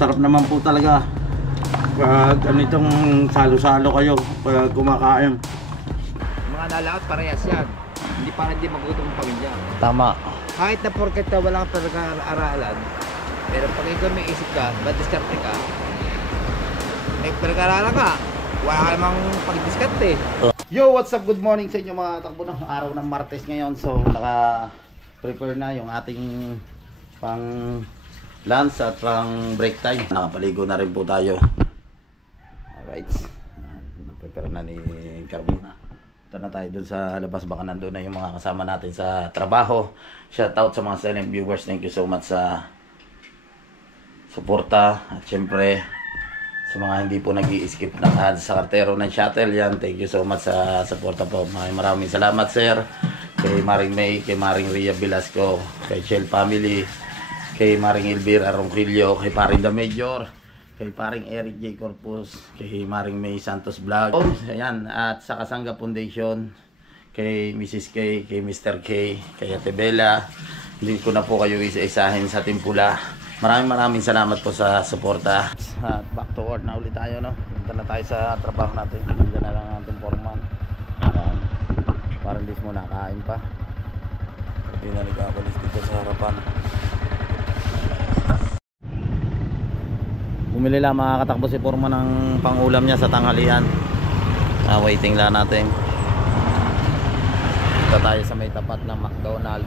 Masarap naman po talaga pag ganitong salo-salo kayo pag kumakain. Mga nalakot parehas yan. Hindi para hindi magutom ang pamilya. Tama. Kahit na porket na wala kang pinag-aaralan, pero pag ikaw may isip ka, diskarte ka, may pinag-aaralan ka, wala ka namang pag-diskarte. Yo, what's up? Good morning sa inyo mga takbo ng araw ng Martes ngayon. So, naka-prepare na yung ating pang lunch at pang break time. Nakapaligo na rin po tayo. Alright. Prepare na ni Carmina. Ito na tayo dun sa labas. Baka nandun na yung mga kasama natin sa trabaho. Shout out sa mga silent viewers. Thank you so much sa suporta. At syempre, sa mga hindi po nag-i-skip na sa kartero ng shuttle yan, thank you so much sa suporta po. Maraming salamat sir. Kay Maring May, kay Maring Ria Velasco, kay Shell Family, kay Maring Elvira Ronquillo, kay Paring The Major, kay Paring Eric J. Corpus, kay Maring May Santos Vlog, ayan, at sa Kasangga Foundation, kay Mrs. K, kay Mr. K, kay Ate Bella. Hindi ko na po kayo isa-isahin sa Timpula. Maraming salamat po sa suporta. At back to work na ulit tayo, no? Punta na tayo sa trabaho natin. Hindi na lang natin foreman. Parang dis mo nakain pa. Hindi na nagkakalis dito sa harapan. Bumili lang mga katakbo si foreman ng pangulam niya sa tanghalian. Waiting lang natin. Punta tayo sa may tapat ng McDonald's.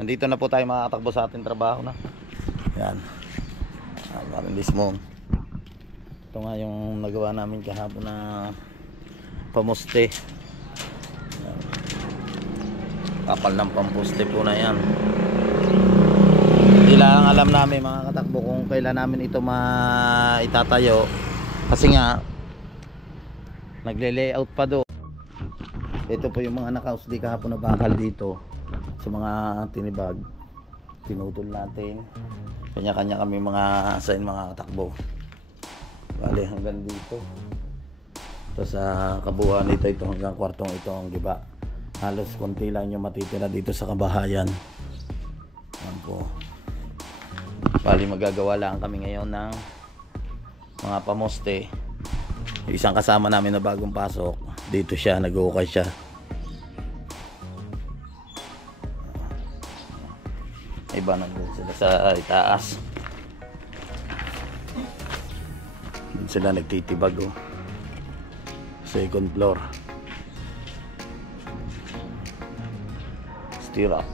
Nandito na po tayo makakatakbo sa ating trabaho na. Yan. Parang dismong. Ito nga yung nagawa namin kahapon na pamuste. Yan. Kapal ng pampuste po na yan. Hindi lang alam namin mga katakbo kung kailan namin ito maitatayo. Kasi nga nagle-layout pa do. Ito po yung mga nakausli kahapon na bakal dito. Sa mga tinibag, tinutol natin. Kanya-kanya kami mga assign mga katakbo. Bale hanggang dito. Ito sa kabuuan nito, ito hanggang kwartong ito ang giba. Halos konti lang yung matitira dito sa kabahayan. Yan po. Bale magagawa lang kami ngayon ng mga pamoste. Yung isang kasama namin na bagong pasok, dito siya, nag-uukay siya. Iba nandun sila sa itaas. Doon sila nagtitibag, oh. Second floor. Steer up.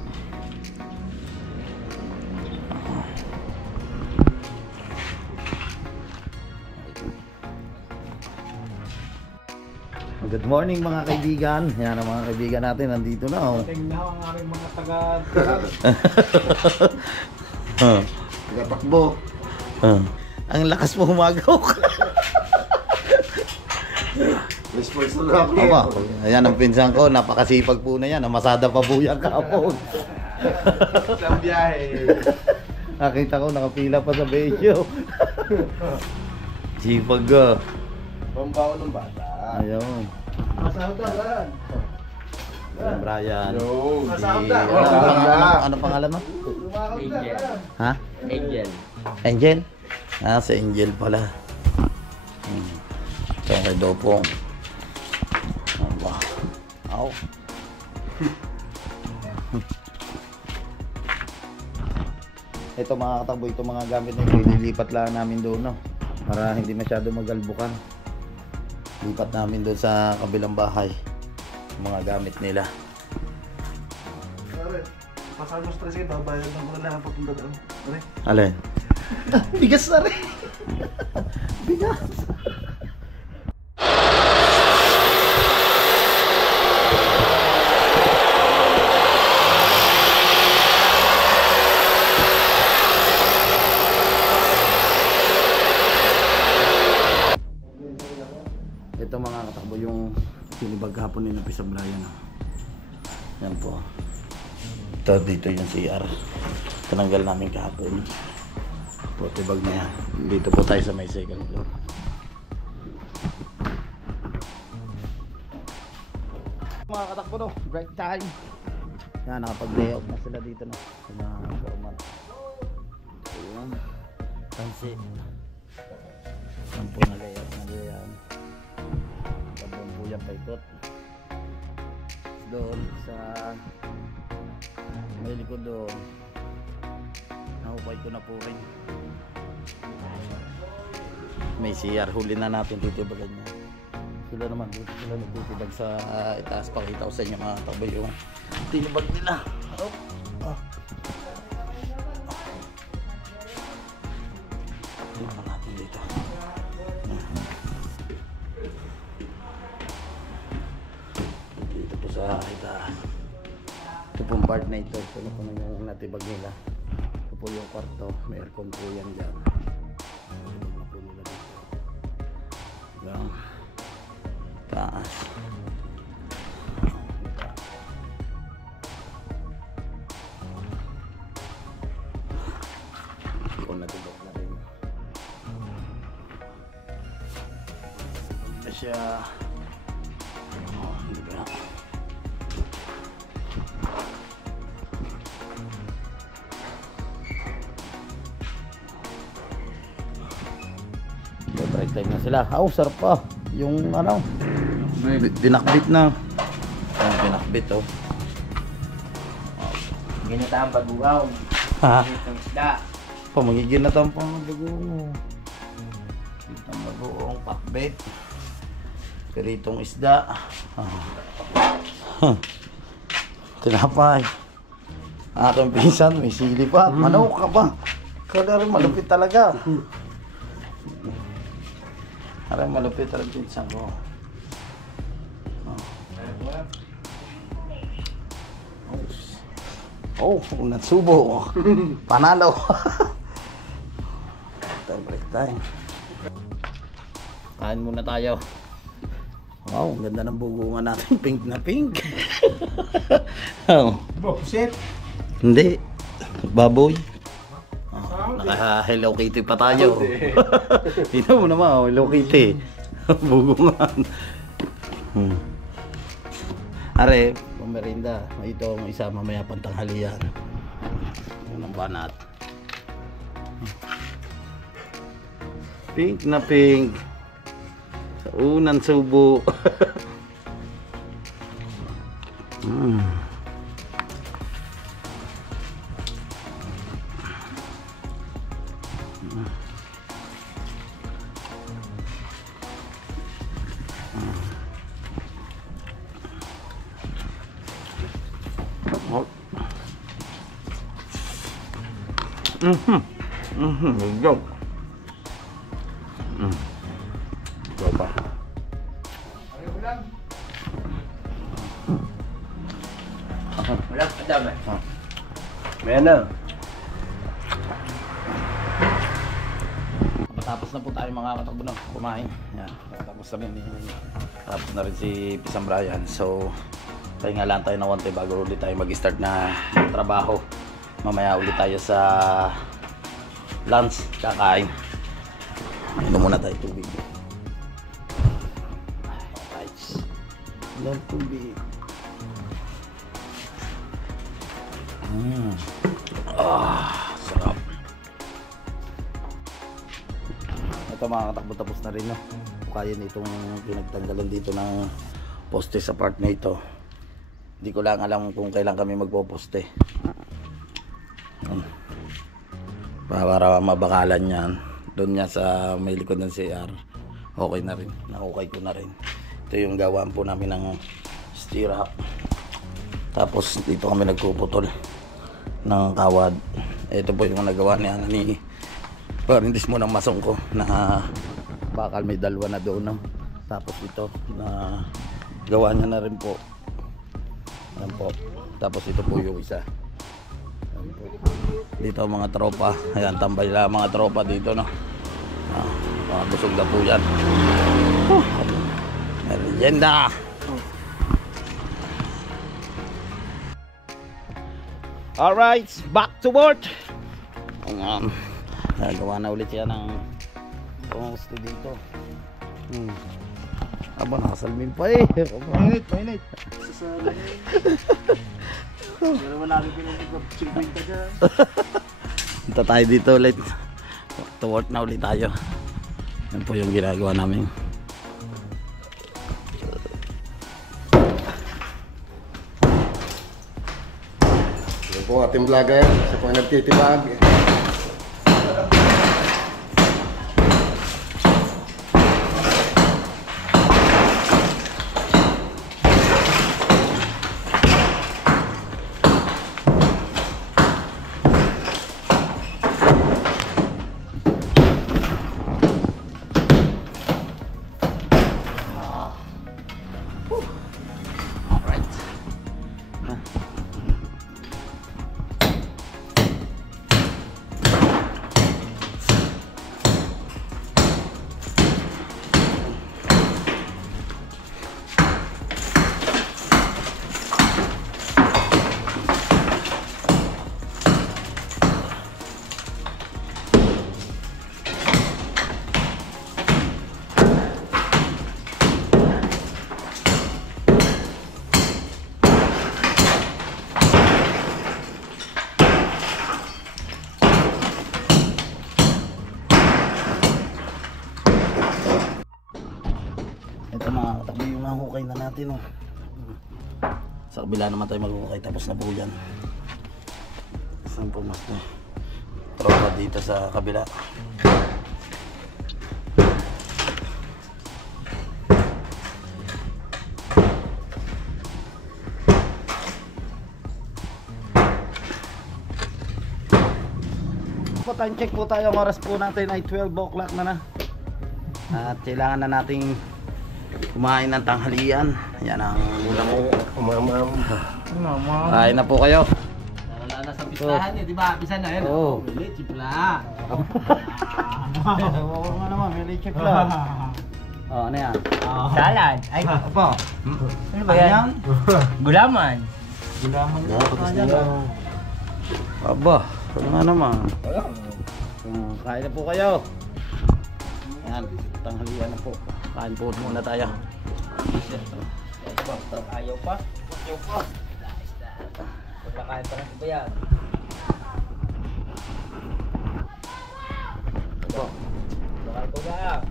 Good morning mga kaibigan. Yan ang mga kaibigan natin nandito na, oh. Tingnan ang aming mga Taga-takbo. Ang lakas mo humagaw. Response na lang. Aba, ayan ang pinsan ko, napakasipag po na yan. Namasada pa po yan kapon. Sa biyahe. Nakita ko nakapila pa sa Bejo. Sipag ka. Pambaon ng bata. Ayun. Masaudalan. Ayan, Brian. Yo. Ano pangalan mo? Angel. Ha? Angel. Angel? Ah, si Angel pala. Ito kay Dopong. Aba. Aw. Ito mga katakbo, ito mga gamit na ito, ililipat lang namin doon, no? Para hindi masyado magalbukan. Lipat namin doon sa kabilang bahay mga gamit nila. Pasal mo stress kayo, babayad ng mga lang papunta doon. Alin? Bigas na rin. Bigas. Ito mga katakbo yung tinibag hapon ni Napisa Brian. Yan po. Ito dito yung CR. Tinanggal namin kahapon. Po tibag na yan. Dito po tayo sa may second floor. mga katakbo, no? Break time. Yan, nakapag-layout na sila dito, no? Sa mga kauman. Ayan. Tansi. Yan po na layout na yan. Doon po yan paikot. Doon sa may likod doon. Nahukay ko na po rin. May CR. Huli na natin titibagan niya. Sila naman dito. Sila nagtitibag sa itaas. Pakita ko sa inyo mga takbo yung tinibag nila. Oh. Oh. Tingnan natin dito. Dito po sa itaas. Ito pong part na ito. Ito na po na yung natibag nila. Ito po yung kwarto. May aircon po yan dyan. Natibag na po nila dito. Hanggang taas. Ito natibag na rin. Ito siya. Hindi ba? Break time na sila. Oh, sarap pa. Yung ano, dinakbit na. Yung dinakbit, oh. Ganyan tayo ang bagugaw. Ha? Itong isda. Pamagigin na tayo pang bagoong. Itong bagoong pakbet. Peritong isda. Tinapay. Aking pinsan, may sili pa. Manok ka pa. Kaya rin malupit talaga. Aray, malupit talaga pinsan ko. Oh, natsubo. Panalo. Break time. Kain muna tayo. Wow, ang ganda ng bugungan natin. Pink na pink. Oh. Bullshit. Hindi. Baboy. Oh, naka Hello Kitty pa tayo. Tingnan mo naman, oh, Hello Kitty. Bugungan. Are, pamerinda. Ito ang isa mamaya pantanghalian. Yan ang banat. Pink na pink. Sa unang subo. Go. Go pa. Wala ka dami. May na. Matapos na po tayo mga katakbo na kumain. Yan. Tapos na rin si Pisang Brian. So, pahinga lang tayo na konti bago ulit tayo mag-start na trabaho. Mamaya ulit tayo sa lunch, kakain. Inom muna tayo tubig. Right. Inom tubig. Sarap. Ito mga katakbo, tapos na rin, no? Kaya nitong pinagtanggalan dito ng poste sa part na ito. Hindi ko lang alam kung kailan kami magpoposte. Para mabakalan yan. Doon niya sa may likod ng CR. Okay na rin. Nakukay ko na rin. Ito yung gawaan po namin ng stirrup. Tapos dito kami nagpuputol ng kawad. Ito po yung nagawa ni ni Parindis mo ng masong ko na bakal may dalawa na doon, no? Tapos ito na gawa niya na rin po. Ayan po. Tapos ito po yung isa. Dito ang mga tropa. Ayan, tambay lang mga tropa dito, no? Mga busog na po yan. Merienda. Alright, back to work. Gawa na ulit yan ng poste dito. Aba, nakasalmin pa eh. Mainit, mainit. Pero wala namin pinag-ibig 50 dyan. Punta tayo dito ulit. To work na ulit tayo. Yan po yung ginagawa namin. Ito po ating vlogger. Sa po nagtitibag. Alright. Ito mga katakbo yung mga hukay na natin. Oh. Sa kabila naman tayo maghukay tapos na po yan. Saan po mas na tropa dito sa kabila. Time check po tayo. Ang oras po natin ay 12 o'clock na. At kailangan na nating kumain ng tanghalian. Yan ang ulam mo. Umamam. Kain na po kayo. Wala na sa pistahan eh, di ba? Pisan na yun. Oo. Bilit, chipla. Oo nga naman, may lechek lang. Oh, ano yan? Salad. Ay, Opo. ano ba yan? Gulaman. Aba, ano nga naman? Kain na po kayo. Yan, tanghalian na po. Kain po muna tayo. Ayaw pa. Pagkakain pa lang ba yan? Ito. Bakal ko na.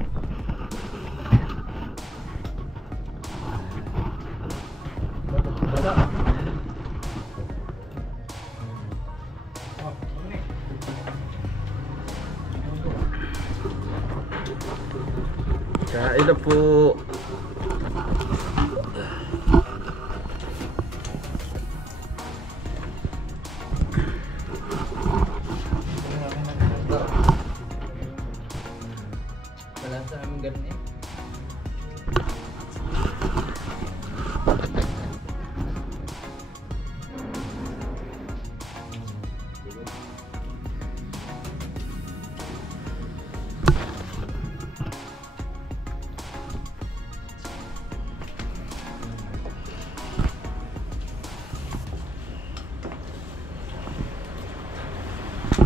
Kain na po. Wala sa namin ganun eh.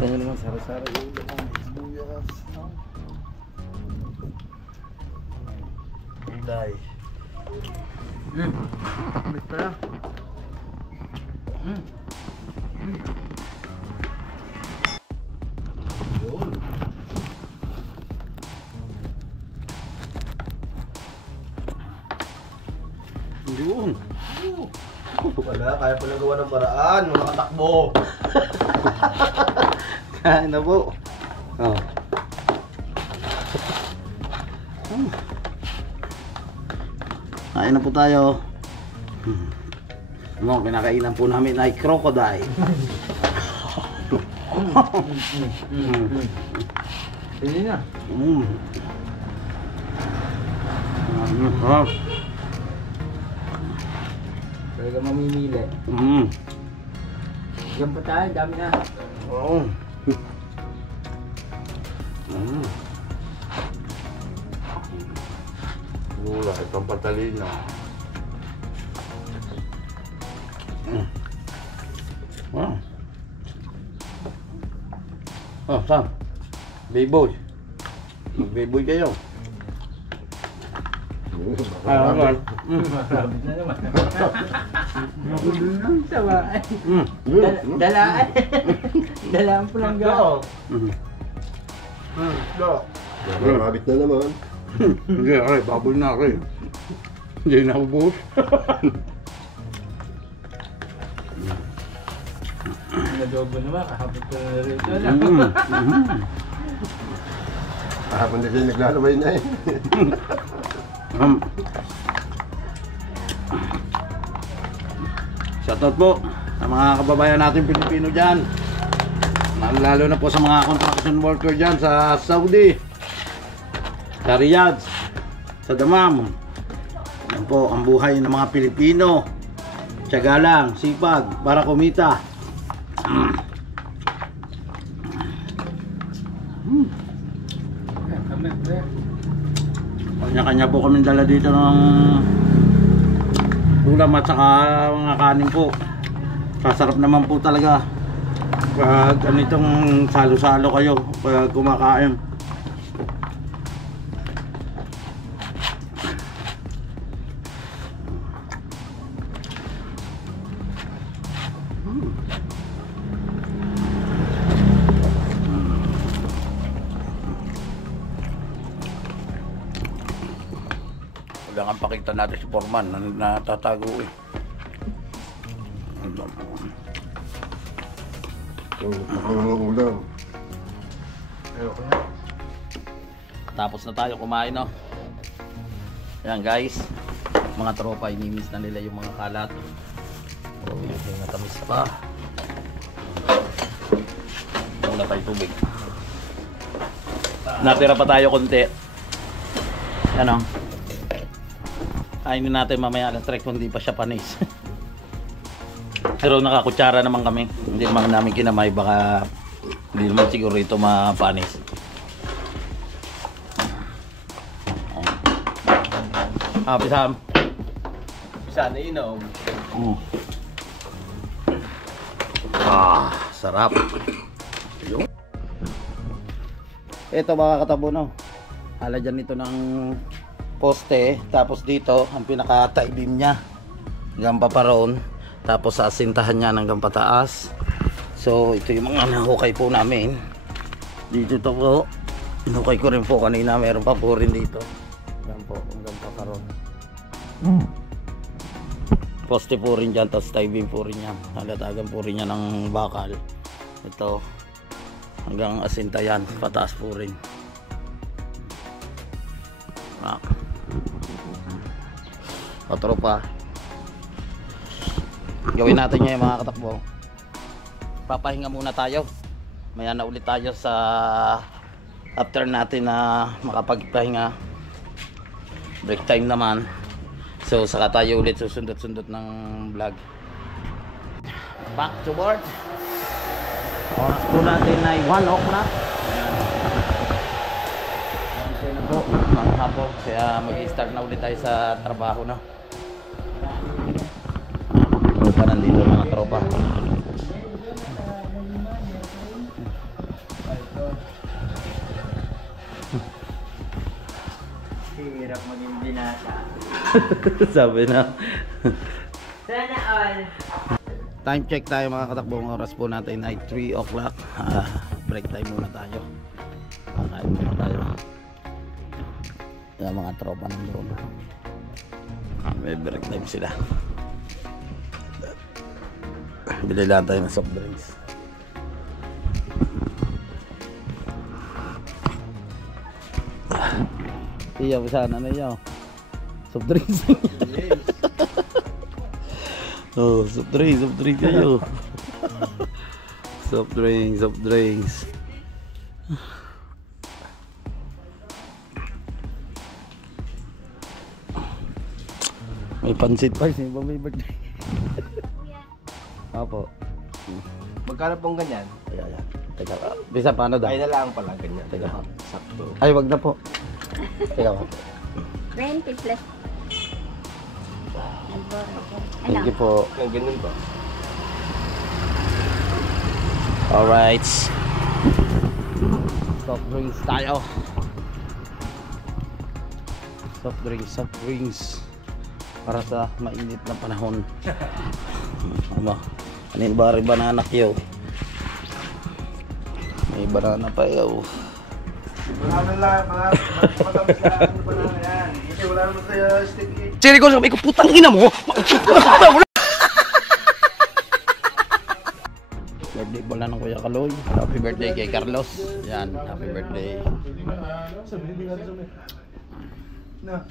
Kaya naman sari-sari yung buyas. Gulay. Ulit pala. Yun. Wala, kaya pala gawa ng paraan. Mga katakbo. Kain na po. Oh. Kain na po tayo. Ano, kinakainan po namin ay crocodile. Hindi na. Talaga mamimili. Diyan pa tayo, dami na. Oo. Gulay, pampatalino. Wow. Oh, Sam. Baboy. Mag-baboy kayo. Marabit na naman. Sawa. Dalaan. Dalaan po lang gao. Marabit na naman. Hindi, aray, babol na aray. Hindi na ubos. Nadobo naman, kahapot ko na rin ito na. Kahapon na siya naglalaway na eh. Shoutout po sa mga kababayan natin Pilipino dyan. Lalo na po sa mga construction worker dyan sa Saudi, sa Riyadh, sa Damam. Yan po ang buhay ng mga Pilipino. Tiyaga lang, sipag, para kumita. Kanya-kanya po kami dala dito ng ulam at saka mga kanin po. Sasarap naman po talaga pag ganitong salo-salo kayo pag kumakain. Wala kang pakita natin si Foreman na natatago eh. Ulam. Tapos na tayo kumain, no? Yan guys, mga tropa, inimis na nila yung mga kalat. Oh, yung natamis pa. Wala tayo tubig. Natira pa tayo konti. Yan, oh. Kainin natin mamaya alas 3 kung hindi pa siya panis. Pero nakakutsara naman kami. Hindi naman namin kinamay, baka hindi naman siguro ito mapanis. Pisam. Sana inom. Sarap. Ito mga katabo, no. Alagyan nito ng poste, tapos dito ang pinaka-tie beam niya hanggang paparoon, tapos asintahan niya hanggang pataas. So ito yung mga nahukay po namin dito. To po, hinukay ko rin po kanina, meron pa po rin dito. Yan po, hanggang paparoon. Poste po rin dyan, tapos tie beam po rin yan, halatagan po rin yan ng bakal. Ito hanggang asintayan, pataas po rin. Patropa, gawin natin niya yung mga katakbo. Papahinga muna tayo, maya na ulit tayo sa after natin na makapagpahinga. Break time naman, so saka tayo ulit susundot-sundot ng vlog. Back to work. Oras po natin ay 1 o'clock. Po, mga hapon, kaya mag-i-start na ulit tayo sa trabaho, no? Pa nandito mga tropa. Hirap maging binata. Sabi na. Sana all. Time check tayo mga katakbo. Ang oras po natin ay 3 o'clock. Break time muna tayo. Kakain muna tayo. Yung mga tropa nandun. May break time sila. Bili lang tayo ng soft drinks. Iya, sana na yun. Soft drinks. Oh, soft drinks kayo. Soft drinks. May pansit pa, sino ba may birthday? Apo. Magkano pong ganyan? Ayan. Teka, bisa paano daw? Ay na lang pala ganyan. Teka. Sakto. Ay, wag na po. Teka po. 20 plus. Thank you po. Ang ganun ba? Alright. Soft drinks tayo. soft drinks para sa mainit na panahon. Ano? Anin ba rin banana kyo? May banana pa yaw. Banana lang, matamis lang yung banana yan. Kasi wala naman tayo stick eh. Siri ko sabi ko, putang ina mo! Birthday pala ng Kuya Kaloy. Happy birthday kay Carlos. Yan, happy birthday. Na.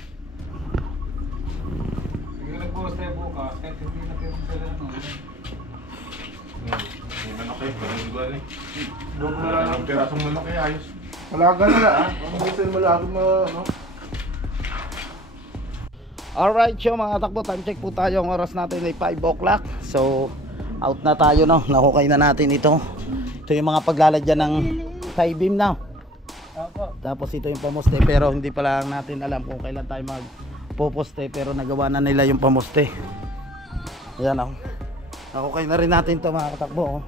Sige nag-post tayo bukas, kahit hindi na kayo sila ano. Hindi na kayo, hindi eh. Doon mo lang ang pirasong malaki ayos. Malaga na lang ah. Ang gusto yung malaki mo, ano? Alright, so mga takbo, time check po tayo. Ang oras natin ay 5 o'clock. So, out na tayo, no? Nahukay na natin ito. Ito yung mga paglalagyan ng tie beam na. Tapos ito yung pamoste, pero hindi pa lang natin alam kung kailan tayo magpoposte, pero nagawa na nila yung pamoste. Ayan, oh. Nahukay na rin natin to mga katakbo, oh.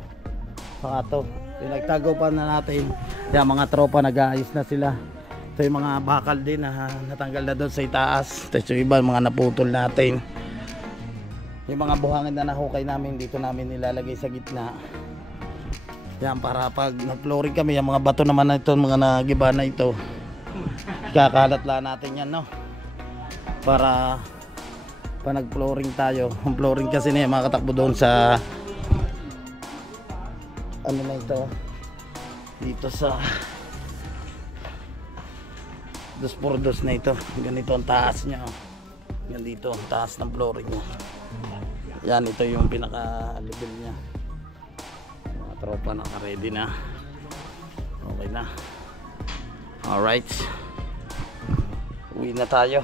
Saka to, pinagtago pa na natin. Yan, mga tropa nag-aayos na sila. Ito yung mga bakal din na natanggal na doon sa itaas. Ito yung iba, mga naputol natin. Yung mga buhangin na nahukay namin, dito namin nilalagay sa gitna. Yan, para pag nag-flooring kami, yung mga bato naman na ito, mga nagiba na ito, kakalat lang natin yan, no? Para pa nag-flooring tayo. Ang flooring kasi na mga katakbo doon sa ano na ito, dito sa 2x2 na ito. Ganito ang taas nya, oh. Yan dito, ang taas ng flooring nya. Yan, ito yung pinaka-level nya. Mga tropa naka-ready na. Okay na. Alright. Uwi na tayo.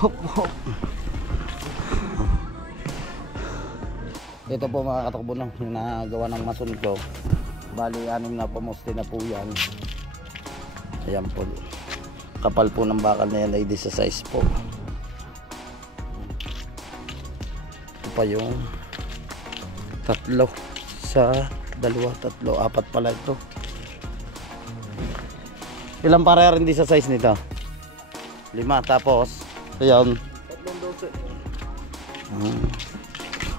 Hop, hop. Ito po mga katakbo, no, yung nagawa ng mason ko. Bali 6 na pamoste na po yan. Ayan po. Kapal po ng bakal na yan ay 16 po. Ito pa yung 3 sa 2, 3, 4 pala ito. Ilang para rin 16 nito? 5, tapos ayan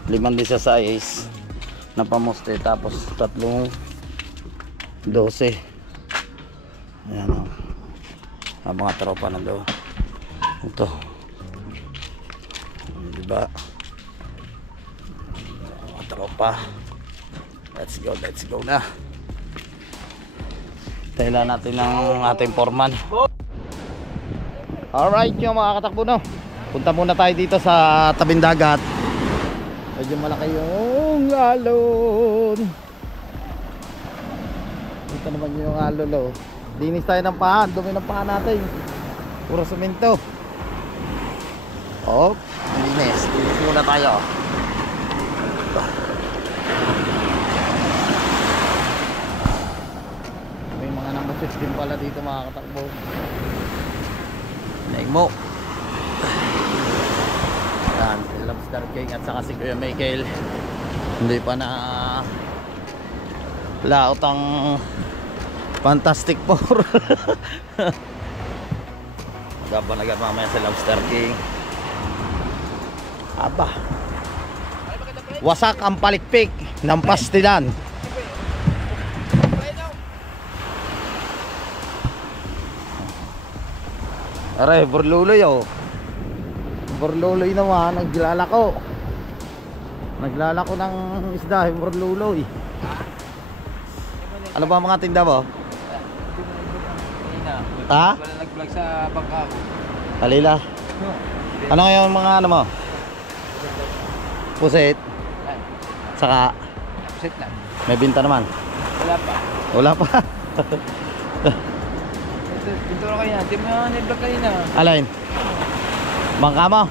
5 16 na pamoste, tapos 3 12. Ayan, o. Ang mga tropa na doon. Ito, diba, mga tropa. Let's go na. Tailan natin ng ating foreman. Alright, yung mga katakbo, no, punta muna tayo dito sa tabing dagat. Medyo malaki yung alon. Dito naman yung alon, oh. Linis tayo ng pahan, dumi ng pahan natin. Puro semento. Oh, linis muna tayo. May mga number 16 pala dito mga katakbo. Naig mo. Yan, si Lobster King at saka si Kuya Michael. Hindi pa na laot ang Fantastic Four. Magabanagan mamaya si Lobster King. Aba, wasak ang palikpik ng pastilan. Aray, burluloy, oh. Burluloy naman, naglalako ng isda, yung burluloy. Ano ba mga tinda mo? Ha? Wala nag-vlog sa bangka ko. Kalila. Ano ngayon mga ano mo? Pusit. Saka Pusit lang. may binta naman. Wala pa. Pintura kayo na. Di mo na-vlog kayo na. Alain? Bangka mo?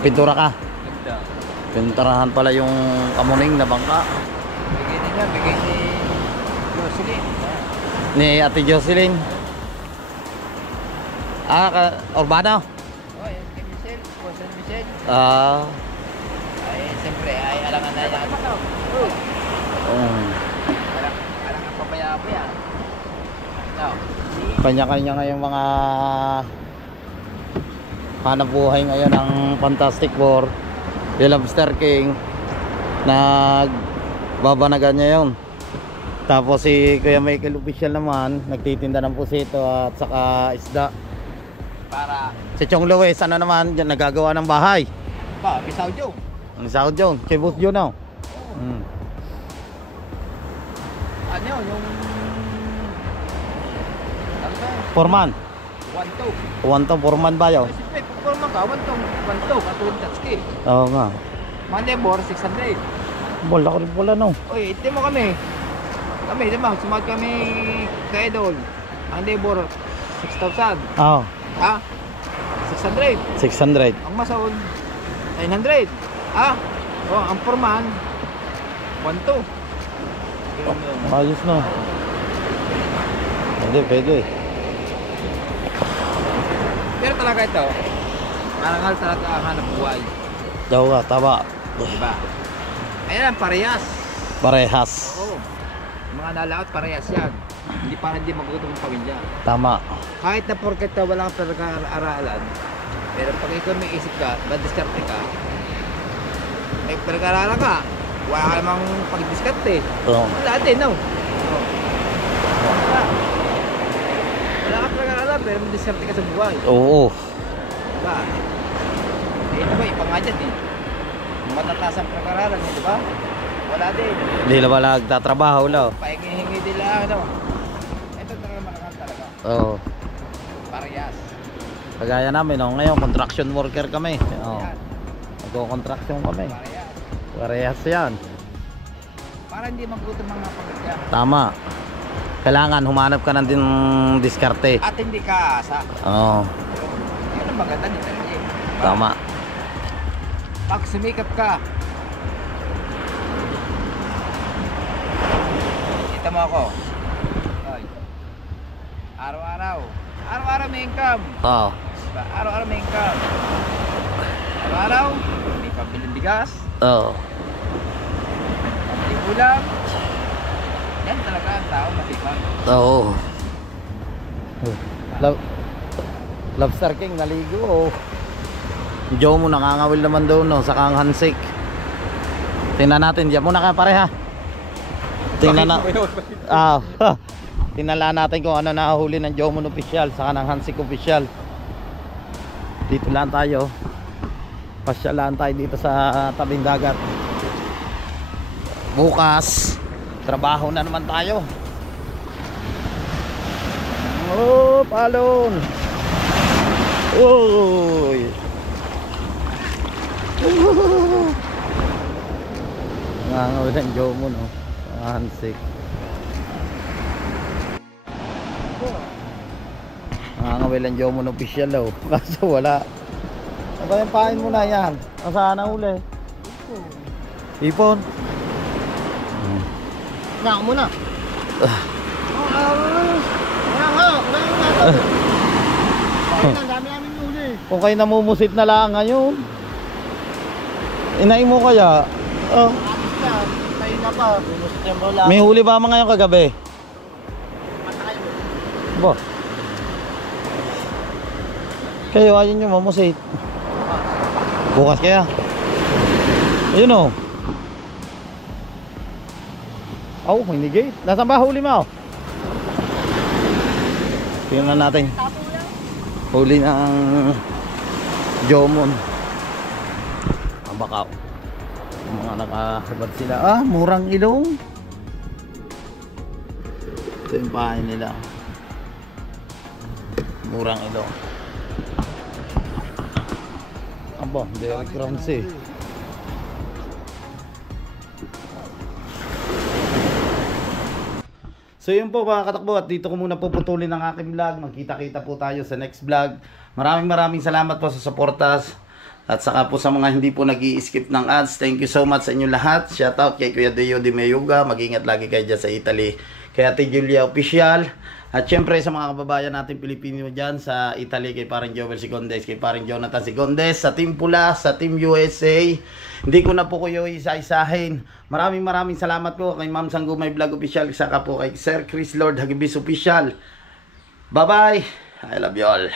Pintura ka? Ganda. Pinturahan pala yung kamuning na bangka. Bigay na niya. Bigay ni Jocelyn. Ni Ate Jocelyn. Urbano? Oh, yan kay Michelle. San Michelle. Ay, siyempre. Ay, alangan na yan. Kanya-kanya ngayong mga hanap buhay ngayon ng Fantastic Four. Yung Lobster King nagbabanagan niya yun. Tapos si Kuya Michael Official naman nagtitinda ng pusito at saka isda. Para Si Chong Luis ano naman dyan nagagawa ng bahay. ba, Bisaw Joe. Ang sahod yun, kay Boss Joe now. Ano yun, yung... Ano ba? Foreman. 1-2. Uwantong foreman ba yun? Siyempre, pag forma ka, 1-2. Katulad Tatsuki. Oo nga. Mandebor, 600. Wala ko rin pala no. Uy, ito mo kami. Kami, diba? Sumad kami kay Idol. Mandebor, 6,000. Oo. Ha? 600. 600. Ang masaon, 900. Ha? Oh, ang forman, 1-2. Ayos na. Hindi, pwede. Pero talaga ito, marangal talaga ang hanap buhay. Daw ka, tama. Diba? Ayan, parehas. Parehas. Oo. Yung mga nalaot, parehas yan. Hindi para hindi magutom ang pamilya. Tama. Kahit na porket na wala kang pinag-aaralan, pero pag ikaw may isip ka, diskarte ka, may pinag-aaralan ka, wala ka namang pag-diskarte. Oo. Wala din, no? Wala ka pinag-aaralan, pero may diskarte ka sa buhay. Oo. Diba? Eh, ito ba, ipa nga dyan eh. Matataas ang pinag-aaralan, di ba? Wala din. Hindi na wala nagtatrabaho lang. Pahingi-hingi din lang, ano? Ito talaga malakal talaga. Oo. Parehas. Kagaya namin, no? Ngayon, construction worker kami. Oo. Yan. Nagko-construction kami. Parehas. Parehas yan. Para hindi magutom mga pamilya. Tama. Kailangan humanap ka ng din diskarte. At hindi ka asa. Oo. Yun ang maganda nito. Tama. Pag sumikap ka, kita mo ako. Oy. Araw-araw. Araw-araw may income. Oo. Diba? Araw-araw may income. Araw-araw, may pabiling bigas, Oo. pabiling ulam. Yan talaga ang tao masipag. Oo. Lobster King naligo. Oh. Joe mo nakangawil naman doon no, sa kang hansik. Tingnan natin, diyan muna kayo pareha. Tingnan na. Tingnan natin kung ano nahuli ng Joe Mon official sa kanang hansik official. Dito lang tayo. Pasyalan tayo dito sa tabing dagat. Bukas trabaho na naman tayo. Oh, palon. Uy. Ngangawin ang Joe mo no. Hansik. Ngangawin ang Joe mo no official daw. Kaso wala. Sabayan pain mo na yan. Saan na uli? Ipon. Nga muna. Ang dami namin uli. Kung kayo namumusit na lang ngayon. Inain mo kaya? Oh. Tayo na pa. May huli ba mga ngayon kagabi? Bo. Kayo ayun nyo mamusit. Bukas kaya. Ayun o. Oh, hindi gate. Nasaan ba huli mo? Tingnan natin. Huli ng Joe Mon. Baka mga nakahagad sila. Ah, murang ilong. Ito yung bahay nila. Murang ilong. Aba, Derek Ramsey. So yun po mga katakbo, at dito ko muna puputulin ang aking vlog. Magkita-kita po tayo sa next vlog. Maraming salamat po sa suportas. At saka po sa mga hindi po nag-i-skip ng ads, thank you so much sa inyo lahat. Shoutout kay Kuya Deo Di Mayuga. Mag-ingat lagi kayo dyan sa Italy. Kay Ate Julia Official. At syempre sa mga kababayan natin Pilipino dyan sa Italy, kay Paring Joel Sigondes, kay Paring Jonathan Sigondes, sa Team Pula, sa Team USA. Hindi ko na po kayo isa-isahin. Maraming salamat po kay Ma'am Sanggumay Vlog Official, saka po kay Sir Chris Lord Hagibis Official. Bye-bye. I love you all.